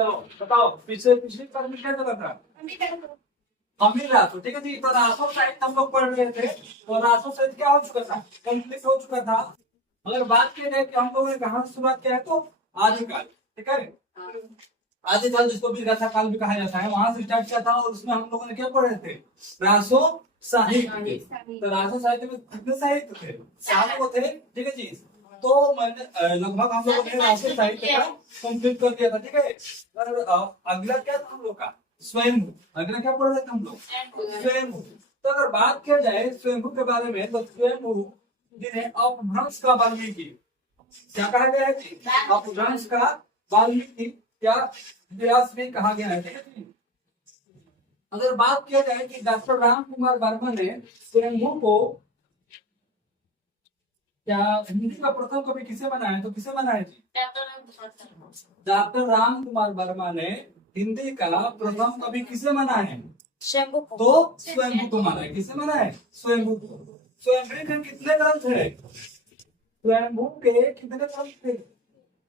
चलो बताओ, पीछे पिछले बार में क्या चला था? अमीर रासो, ठीक है जी। तो रासो साहित्य हम लोग पढ़ रहे थे, तो रासो साहित्य क्या हो चुका था? कंप्लीट हो चुका था। अगर बात की जाए कि हम लोगों ने कहाँ से शुरुआत किया है, तो आदिकाल, ठीक है। आदिकाल जिसको भी गाथा काल भी कहा जाता है, वहां से स्टार्ट किया था। और उसमें हम लोगों ने क्या पढ़े थे? रासो साहित्य। तो रासो साहित्य में कितने साहित्य थे? 7 को थे, ठीक है जी। तो मैंने लगभग हम लोगों ने रासो साहित्य का कंप्लीट कर दिया था, ठीक है। और अगला क्या था हम लोग का? स्वयंभू। अगला क्या पढ़ रहे थे हम लोग? स्वयंभू। तो अगर बात किया जाए स्वयंभू के बारे में, तो स्वयंभू जिन्हें अपभ्रंश का वाल्मीकि, क्या कहा गया है जी? अपभ्रंश का वाल्मीकि या व्यास भी कहा गया है, ठीक है जी। अगर बात किया जाए कि डॉक्टर राम कुमार वर्मा ने स्वयंभू को क्या हिंदी का प्रथम कवि किसे बनाया है, तो किसे बनाया जी? डॉक्टर राम कुमार वर्मा ने हिंदी का प्रथम कवि किसे माना है? शंभू को। तो स्वयंभू को माना है। किसे माना है? स्वयंभू को। स्वयंभू के कितने ग्रंथ है? स्वयंभू के कितने ग्रंथ थे?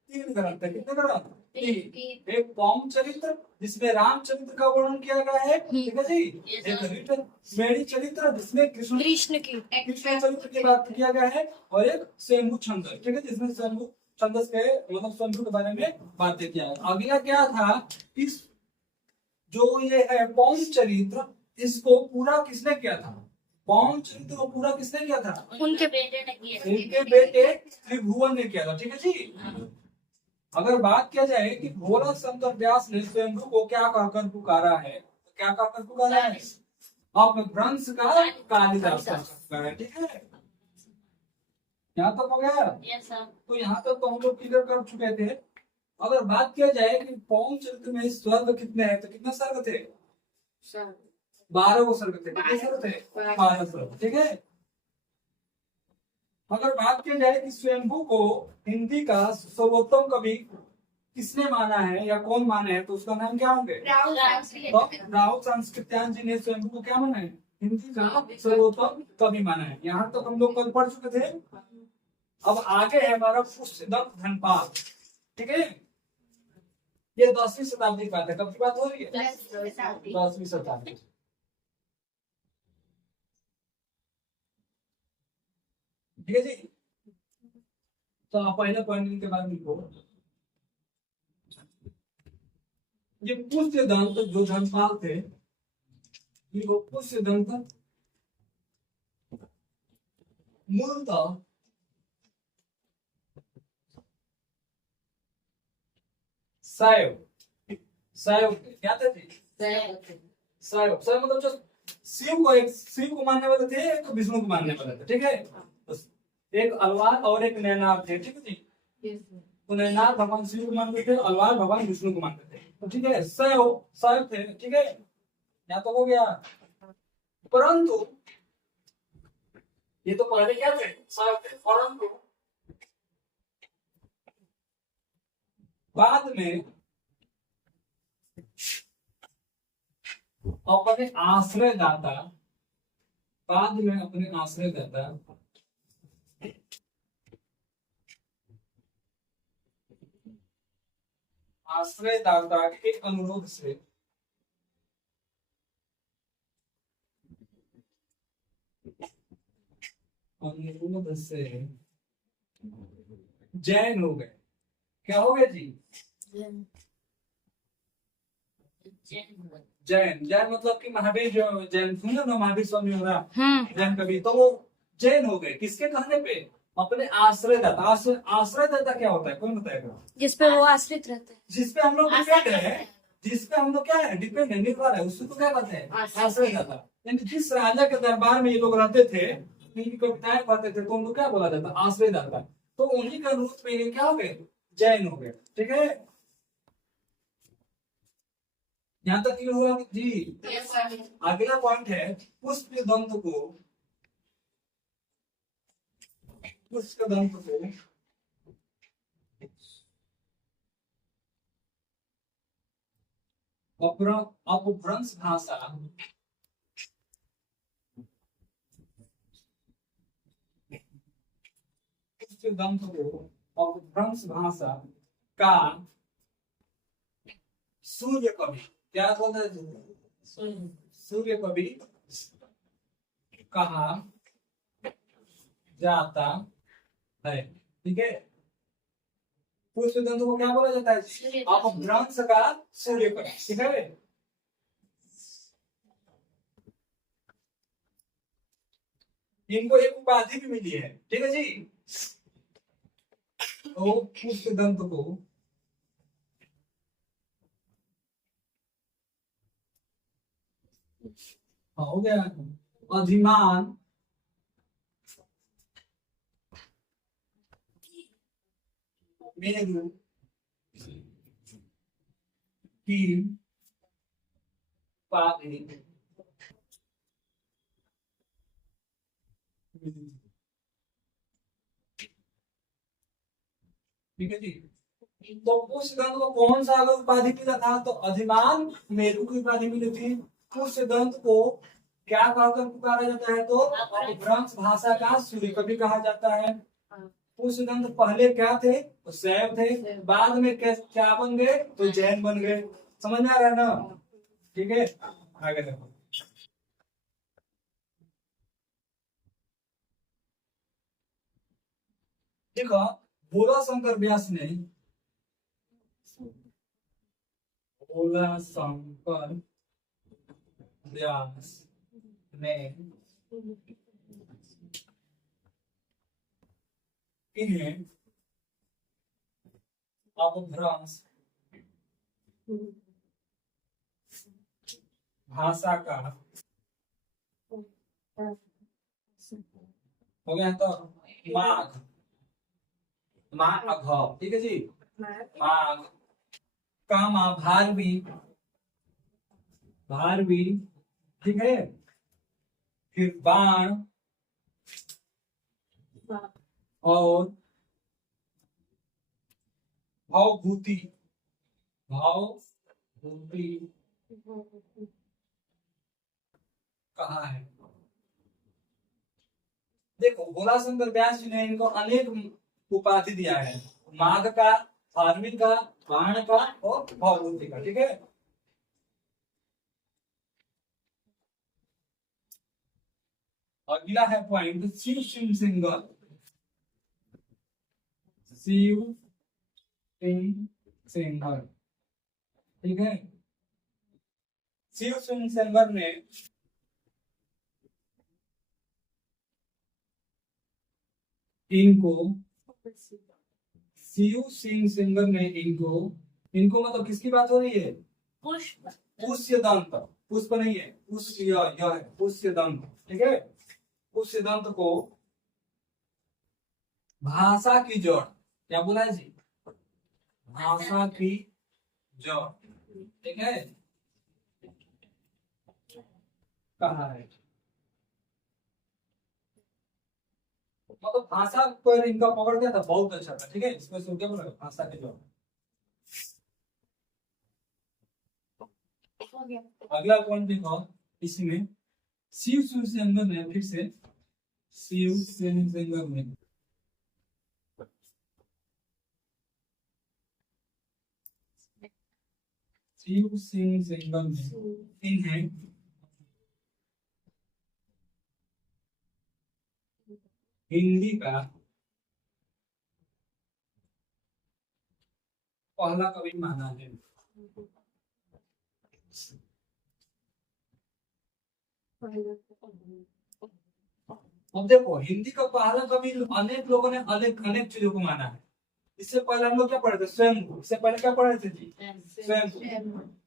3 ग्रंथ है। कितने ग्रंथ? 3। एक पौम चरित्र जिसमें रामचरित्र का वर्णन किया गया है, ठीक है जी। एक रिटन मेरी चरित्र जिसमें कृष्ण चरित्र की बात किया गया है। और एक स्वयंभू छंद, ठीक है, जिसमें स्वयंभू छंदस के मतलब स्वयंभू के बारे में बातें किया है। अगला क्या था? इस जो ये है पौम चरित्र, इसको पूरा किसने किया था? पौम चरित्र को पूरा किसने किया था? उनके बेटे ने किया। उनके बेटे त्रिभुवन ने किया था, ठीक है जी। अगर बात किया जाए कि भोला शंकर व्यास ने स्वयंभू को क्या कहकर पुकारा है, तो क्या कहकर पुकारा है? अपभ्रंश का कालिदास का पुकारा है, ठीक है। यहाँ तक हो गया? तो यहाँ तक तो हम लोग क्लियर कर चुके थे। अगर बात किया जाए कि पौम चरित्र में स्वर्ग कितने हैं, तो कितने सर्ग थे? 12 को सर्ग थे। कितने सर्ग थे? 12 सर्ग, ठीक है। अगर बात की जाए कि स्वयंभू को हिंदी का सर्वोत्तम कवि किसने माना है या कौन माने हैं, तो उसका नाम क्या होंगे? राहुल संस्कृत्यान जी ने स्वयंभू को क्या माना है? हिंदी का सर्वोत्तम कवि माना है। यहाँ तक हम लोग कल पढ़ चुके थे। अब आगे है हमारा पुष्यदत्त धनपाल, ठीक है। ये 10वीं शताब्दी की बात है। कब की बात हो रही है? 10वीं शताब्दी, ठीक है जी। तो आप पहले पॉइंट के बारे में लिखो। ये पुष्य दंत जो धनपाल थे, ये पुष्य दंत मूलतः शैव शैव क्या थे जी? शैव शैव मतलब जो शिव को मानने वाले थे, एक विष्णु को मानने वाले थे, ठीक है। एक अलवार और एक नैनार थे, ठीक है जी। तो नैनार भगवान शिव को मानते थे, अलवार भगवान विष्णु को मानते थे, तो ठीक है। शैव थे, ठीक है। यहाँ तो हो गया। परंतु ये तो पहले क्या थे? शैव थे। परंतु बाद में अपने आश्रयदाता, बाद में अपने आश्रयदाता आश्रयदाता के अनुरोध से जैन हो गए। क्या हो गए जी? जैन मतलब कि महावीर जो जैन सुनो ना, महावीर स्वामी हो रहा जैन कवि, तो वो जैन हो गए। किसके कहने पे? अपने आश्रयदाता। आश्रयदाता क्या होता है, कौन बताएगा? जिसपे वो आश्रित रहते हैं, जिसपे हम लोग डिपेंड है, जिसपे हम लोग क्या है? डिपेंड है, निर्भर है, उसको क्या कहते हैं? आश्रयदाता। यानी जिस राजा के दरबार में ये लोग रहते थे, उनकी कविताएं पढ़ते थे, तो उनको क्या बोला जाता? आश्रयदाता। तो उन्हीं का रूप में ये क्या हो गए? जैन हो गए, ठीक है। यहाँ तक क्लियर हुआ जी? अगला पॉइंट है पुष्प दंत को अपभ्रंश भाषा अपभ्रंश भाषा का सूर्य कवि, क्या बोलते हैं, सूर्य कवि कहा जाता है। ठीक है, पुष्प दंत को क्या बोला जाता है, अपभ्रंश का सूर्य कवि। ठीक है, इनको एक उपाधि भी मिली है। ठीक है जी, तो पुष्प दंत को हो गया अधिमान मेरु की उपाधि। ठीक है जी, तो उस दंत को कौन सा अगर उपाधि मिला था, तो अधिमान मेरु की उपाधि मिली थी। उस दंत को क्या कहकर पुकारा जाता है, तो अपभ्रंश भाषा का सूर्य कवि कहा जाता है। उस दंत पहले क्या थे, तो शैव थे, बाद में क्या बन गए, तो जैन बन गए। समझ में आ रहा है ना। ठीक है, आगे देखो। देखो, भोला शंकर व्यास ने, भोला शंकर व्यास ने इन्हें अपभ्रंश भाषा का हो गया, तो माघ माघ। ठीक है जी, माघ कामा भारवी भारवी। ठीक है, फिर बाण और भावभूति भावभूति कहा है। देखो, भोला शंकर व्यास जी ने इनको अनेक उपाधि दिया है, माघ का, धार्मिक का, बाण का और भावभूति का। ठीक है, अगला है पॉइंट शिव सिंह सिंगर। शिव सिंह सिंगर। ठीक है, शिव सिंह सिंगर ने इनको, शिव सिंह सिंगर ने इनको मतलब किसकी बात हो रही है, पुष्य दंत, पुष्प नहीं है, पुष्य, यह है पुष्य दंत। ठीक है, पुष्य दंत को भाषा की जड़, क्या बोला है जी, भाषा की जड़। ठीक है, कहा है, मतलब भाषा पर इनका पकड़ गया था, बहुत अच्छा था। ठीक है, इसमें सुन के बोला भाषा की जड़। अगला पॉइंट देखो, इसमें शिव सिंगर ने, फिर से शिव सिंगर ने शिव सिंह सिंगर ने इन्हें हिंदी का पहला कवि माना है। अब देखो, हिंदी का पहला कवि अनेक लोगों ने अनेक अनेक चीजों को माना है। इससे पहले हम लोग क्या पढ़े थे, स्वयं। इससे पहले क्या पढ़े थे जी, स्वयं।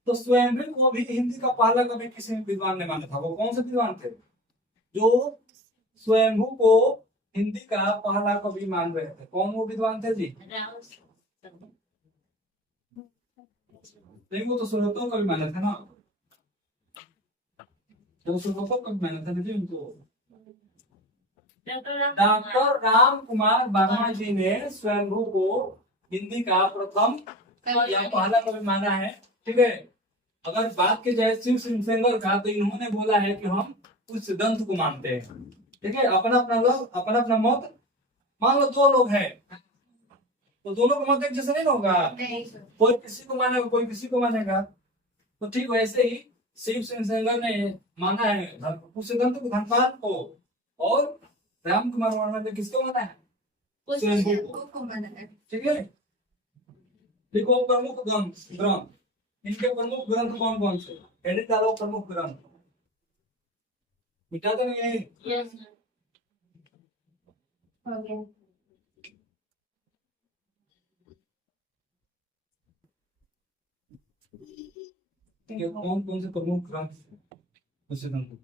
तो स्वयं को भी हिंदी का पहला कवि किसी विद्वान ने माना था। वो कौन से विद्वान थे, जो स्वयंभू को हिंदी का पहला कवि मान रहे थे? कौन वो विद्वान थे जी? नहीं, वो तो सर्वोत्तम कवि माने थे ना, वो सर्वोत्तम कवि माने थे ना उनको। डॉक्टर राम कुमार वर्मा जी ने स्वयंभू को हिंदी का प्रथम या पहला कवि माना है। ठीक है, अगर बात की जाए शिव सिंगर का, तो इन्होंने बोला है कि हम उस दंत को मानते हैं। ठीक है, अपना अपना लोग अपना अपना मत, मान लो दो लोग हैं, तो दोनों का मतलब एक जैसा नहीं ना होगा, कोई किसी को मानेगा कोई किसी को मानेगा। तो ठीक वैसे ही शिव सेनगर ने माना है उस सिद्धांत को धनपाल को, और राम कुमार वर्मा ने किसको माना है, स्वयंभू को। ठीक है, देखो प्रमुख ग्रंथ ग्रंथ, इनके प्रमुख ग्रंथ कौन कौन से, एडिट डालो प्रमुख ग्रंथ, मिटा तो नहीं है। ठीक है, कौन कौन से प्रमुख ग्रंथ उस सिद्धांत को?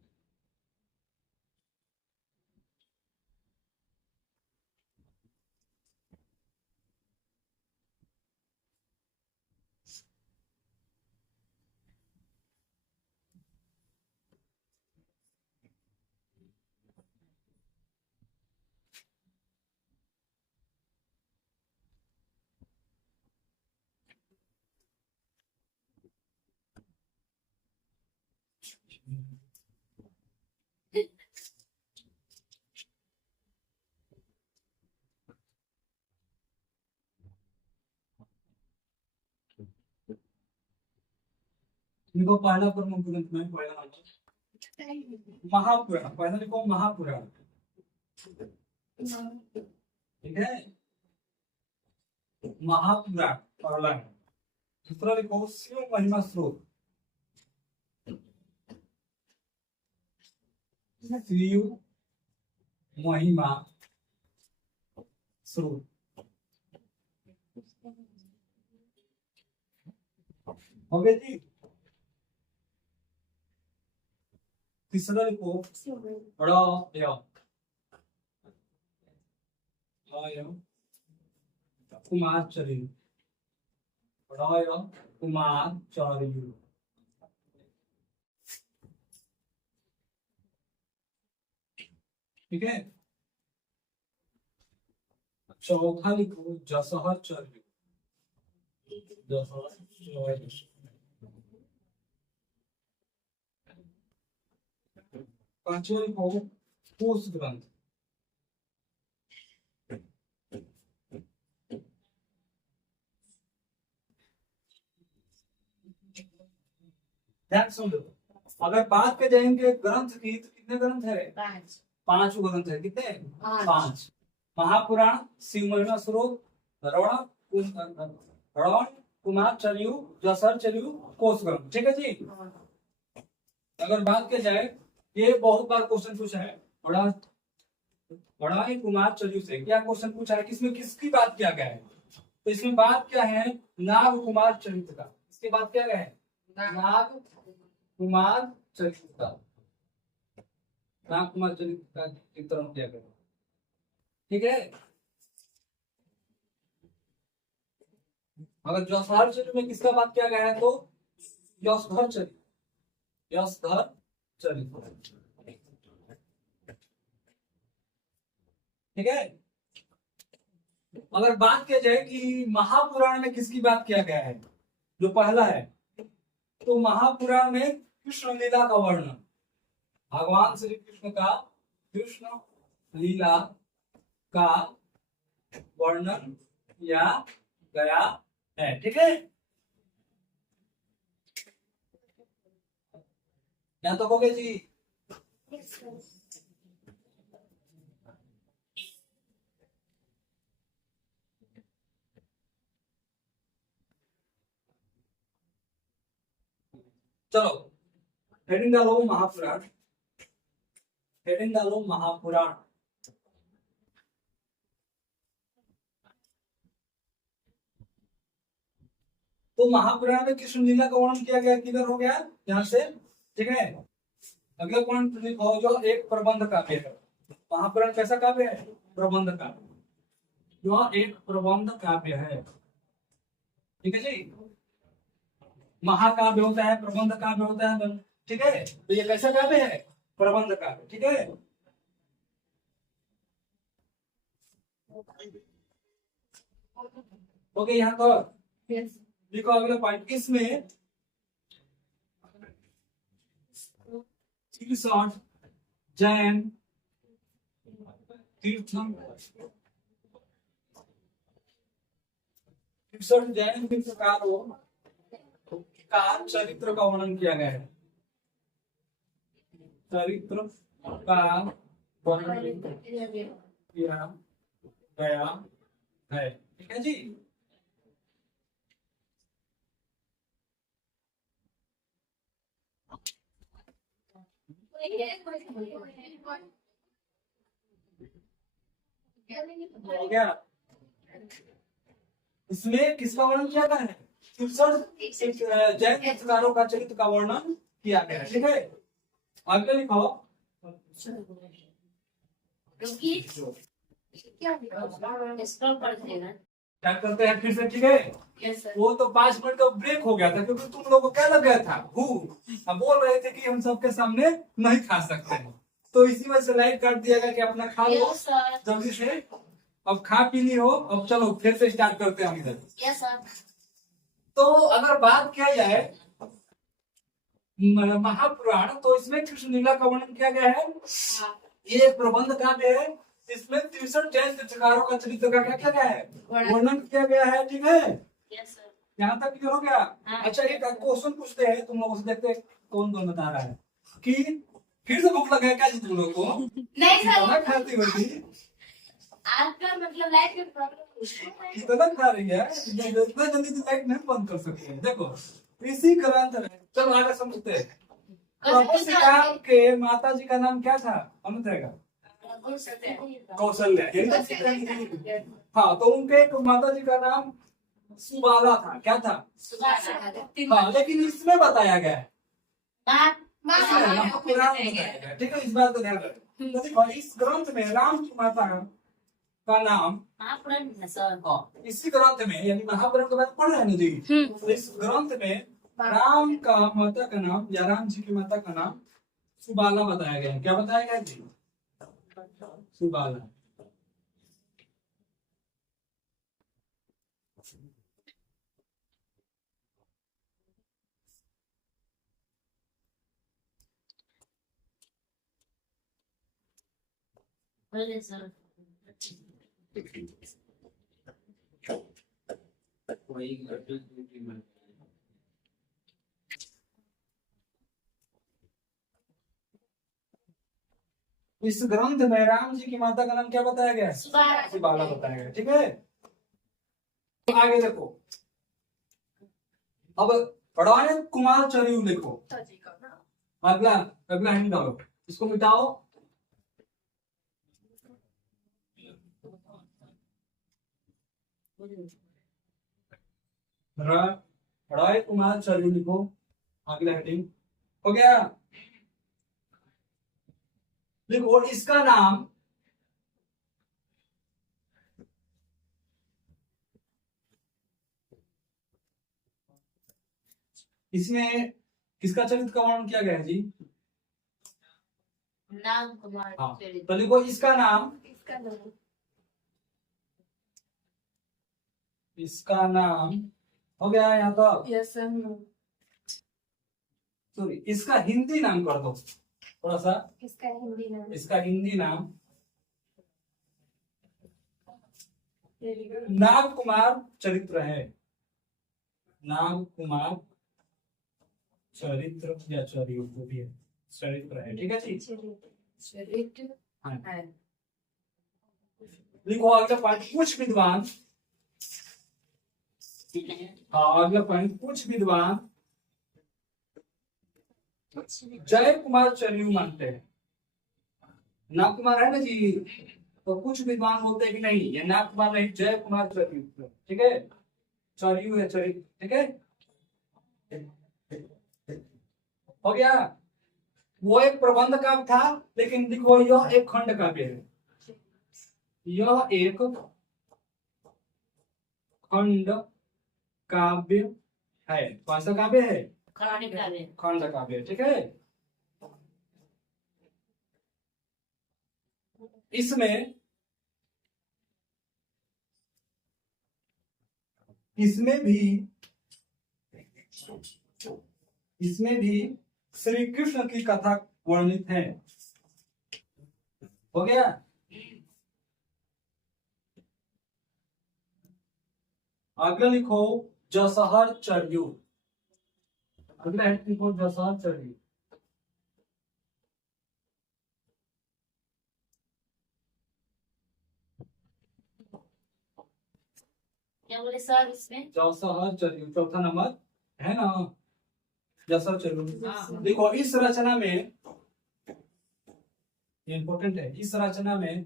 देखो पहला प्रमुख ग्रंथ में पहला नंबर महापुराण, पहला लिखो महापुराण। ठीक है, महापुराण पहला है। दूसरा लिखो शिव महिमा स्रोत, शिव महिमा स्रोत। हो गया जी। तीसरा लिखो कुमार चरित्र, कुमार चरित्र। ठीक है, चौथा लिखो जसहर चरित्र, पांचवा लिखो कोश ग्रंथ, ध्यान सुन लो। अगर बात पे जाएंगे ग्रंथ की तो कितने ग्रंथ है, पांच ग्रंथ है। कितने, पांच। महापुराण, शिव महिमा स्रोत, रण कुमार चरियु, जसहर चरियु, कोश ग्रंथ। ठीक है जी। अगर बात की जाए, ये बहुत बार क्वेश्चन पूछा है, बड़ा कुमार चरियु से क्या क्वेश्चन पूछा है, किसमें किसकी बात किया गया है। तो इसमें बात क्या है, नाग कुमार चरित्र का। इसके बाद क्या है, नाग कुमार चरित्र का, नाग कुमार चरित्र का चित्रण किया गया। ठीक है, अगर जसहर चरित्र में किसका बात किया गया है, तो यशधर चरित्र, यशधर चरित्र। ठीक है, अगर बात किया जाए कि महापुराण में किसकी बात किया गया है, जो पहला है, तो महापुराण में कृष्ण लीला का वर्णन, भगवान श्री कृष्ण का कृष्ण लीला का वर्णन किया गया है। ठीक है, या तो कहोगे जी। चलो हेडिंग डालो महापुराण, हेडिंग डालो महापुराण। तो महापुराण में कृष्ण लीला का वर्णन किया गया, किधर हो गया यहाँ से। ठीक है, अगला पॉइंट लिखो, जो एक प्रबंध काव्य है। महापुराण कैसा काव्य है, प्रबंध काव्य, जो एक प्रबंध काव्य है। ठीक है जी, महाकाव्य होता है, प्रबंध काव्य होता है। ठीक है, तो ये कैसा काव्य है, प्रबंध काव्य। ठीक है, ओके, यहाँ तो देखो अगला पॉइंट, इसमें जैन तीर्थम तिरसठ जैन तीर्थकारों का चरित्र का वर्णन किया गया है। चरित्र का वर्णन किया गया है। ठीक है जी। हो गया। इसमें किसका वर्णन किया गया है? तिरसठ जैन तीर्थकारों का चरित्र का वर्णन किया गया है। ठीक है, आगे लिखो। क्या करते हैं फिर से? ठीक है, वो तो 5 मिनट का ब्रेक हो गया था क्योंकि तुम लोगों को क्या लग गया था, भूख। हम बोल रहे थे कि हम सबके सामने नहीं खा सकते हैं, तो इसी वजह से लाइट काट दिया गया कि अपना खा लो जल्दी से। अब खा पी ली हो, अब चलो फिर से स्टार्ट करते हैं हम इधर। तो अगर बात किया जाए महापुराण, तो इसमें कृष्ण लीला का वर्णन किया गया है। ये एक प्रबंध काव्य है, इसमें 63 जैन तीर्थकारों का चरित्र का क्या किया गया है? वर्णन किया गया है। ठीक है, यहाँ तक क्लियर हो गया? अच्छा, एक क्वेश्चन पूछते हैं तुम लोगों से, देखते हैं कौन कौन बता रहा है। कि फिर से भूख लगा है क्या जी तुम लोगों को? नहीं सर, खाती होगी आपका मतलब लाइट की प्रॉब्लम कितना खा रही है, इतना जल्दी से लाइट नहीं बंद कर सकते हैं। देखो इसी ग्रंथ में, चलो आगे समझते हैं। प्रभु श्री राम के माता जी का नाम क्या था? अमित रहेगा कौशल्या। हाँ, तो उनके एक माता जी का नाम सुबाला था। क्या था? हाँ, लेकिन इसमें बताया गया है, महापुराण में बताया गया है। ठीक है, इस बात का ध्यान रखें। तो देखो, इस ग्रंथ में राम की माता का नाम, इसी ग्रंथ में, यानी महापुराण के बारे में पढ़ रहे हैं ना जी, तो इस ग्रंथ में राम का माता का नाम, या राम जी की माता का नाम सुबाला बताया गया है। क्या बताया गया जी? सुबाला। इस ग्रंथ में राम जी की माता का नाम क्या बताया गया है? सुबाला बताया गया। ठीक है, तो आगे देखो। अब पढ़वाने कुमार चरियू लिखो। अगला अगला हैंड डालो, इसको मिटाओ। पढ़वाए कुमार चरियू लिखो, अगला हेडिंग हो गया। देखो इसका नाम, इसमें किसका चरित्र का वर्णन किया गया है जी? नाम कुमार। हाँ, तो लिखो इसका नाम, इसका नाम हो गया यहाँ का। Yes sir. सॉरी, इसका हिंदी नाम कर दो थोड़ा सा। इसका हिंदी नाम, इसका हिंदी नाम नाग कुमार चरित्र है। नाग कुमार चरित्र या चरित्र भी है, चरित्र है। ठीक है जी, चरित्र हाँ। है। लिखो अगला पॉइंट, कुछ विद्वान। हाँ, अगला पॉइंट, कुछ विद्वान जय कुमार चरियू मानते हैं। नाग कुमार है ना जी, तो कुछ विद्वान बोलते हैं कि नहीं, ये नाग कुमार नहीं, जय कुमार चरियू। ठीक है, चरियू है, चरित्र। ठीक है, हो गया। वो एक प्रबंध काव्य था, लेकिन देखो यह एक खंड काव्य है। यह एक खंड काव्य है। कौन सा काव्य है? खंड काव्य। ठीक है, इसमें भी श्री कृष्ण की कथा वर्णित है। हो गया। अगला लिखो जसहर चर्यू। अगला हेड लिखो जसहर चर्यू। क्या बोले सर इसमें? जसहर चर्यू चौथा नंबर है ना, जसहर चर्यू। देखो इस रचना में, इंपॉर्टेंट है, इस रचना में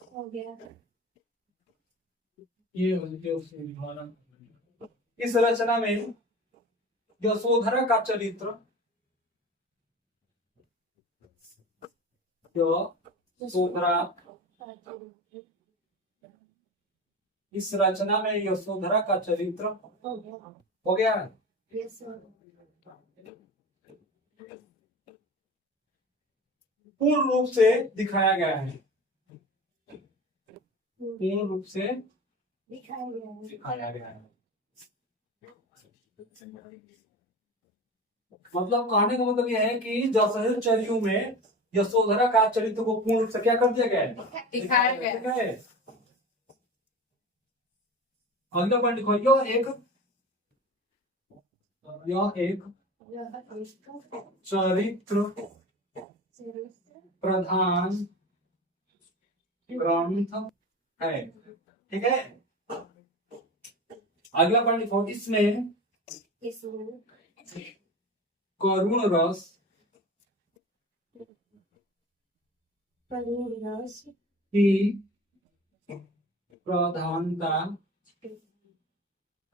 हो गया। इस रचना में यशोधरा का चरित्र, यशोधरा, इस रचना में यशोधरा का चरित्र हो गया। Yes sir. पूर्ण रूप से दिखाया गया है, पूर्ण रूप से दिखाया गया है। दिखाया गया है। मतलब कहने का मतलब यह है कि जसहर चर्यू में यशोधरा का चरित्र को पूर्ण रूप से क्या कर दिया गया है, दिखाया गया है। ठीक है। अगला पॉइंट लिखो, यह एक चरित्र प्रधान ग्रंथ है, ठीक है। अगला पॉइंट लिखो, इसमें करुण रस की प्रधानता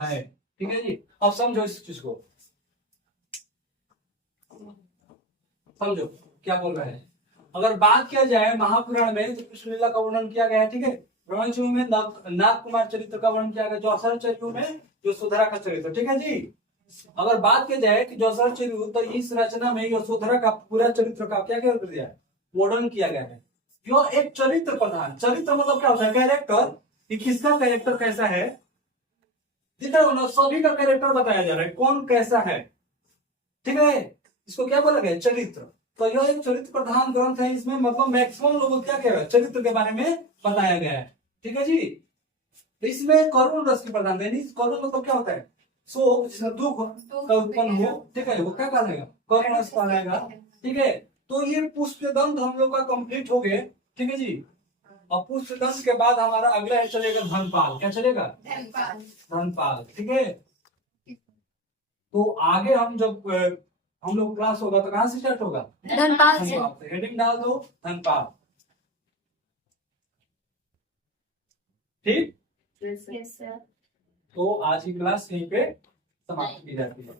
है, ठीक है जी। अब समझो इस चीज को, समझो क्या बोल रहे हैं। अगर बात किया जाए महापुराण में, तो कृष्ण लीला का वर्णन किया गया है, ठीक है। ब्रह्मचर्य में नाग कुमार चरित्र का वर्णन किया गया, जसहर चर्यू में यशोधरा का चरित्र, ठीक है जी। अगर बात की जाए कि जसहर चर्यू, तो इस रचना में यशोधरा का पूरा चरित्र का क्या कर दिया है, वर्णन किया गया है। यह एक चरित्र प्रधान, चरित्र मतलब क्या होता है, कैरेक्टर, कि किसका कैरेक्टर कैसा है, दिख रहा है, सभी का कैरेक्टर बताया जा रहा है, कौन कैसा है, ठीक है। इसको क्या बोला गया, चरित्र। तो यह एक चरित्र प्रधान ग्रंथ है, इसमें मतलब मैक्सिमम लोगों को क्या कह रहा है, चरित्र के बारे में बताया गया है, ठीक है जी। इसमें करुण रस की प्रधानता, यानी करुण मतलब क्या होता है, शोक, जिसमें दुख का उत्पन्न हो, ठीक है, वो क्या कहलाएगा, करुण रस कहलाएगा, ठीक है। तो ये पुष्पदंत हम लोग का कंप्लीट हो गए, ठीक है जी। और पुष्पदंत के बाद हमारा अगला है चलेगा धनपाल। क्या चलेगा, धनपाल, ठीक है। तो आगे हम जब हम लोग क्लास होगा तो कहां से स्टार्ट होगा, धनपाल से। हेडिंग डाल दो धनपाल, ठीक। Yes sir. तो आज की क्लास यहीं पे समाप्त की जाती है।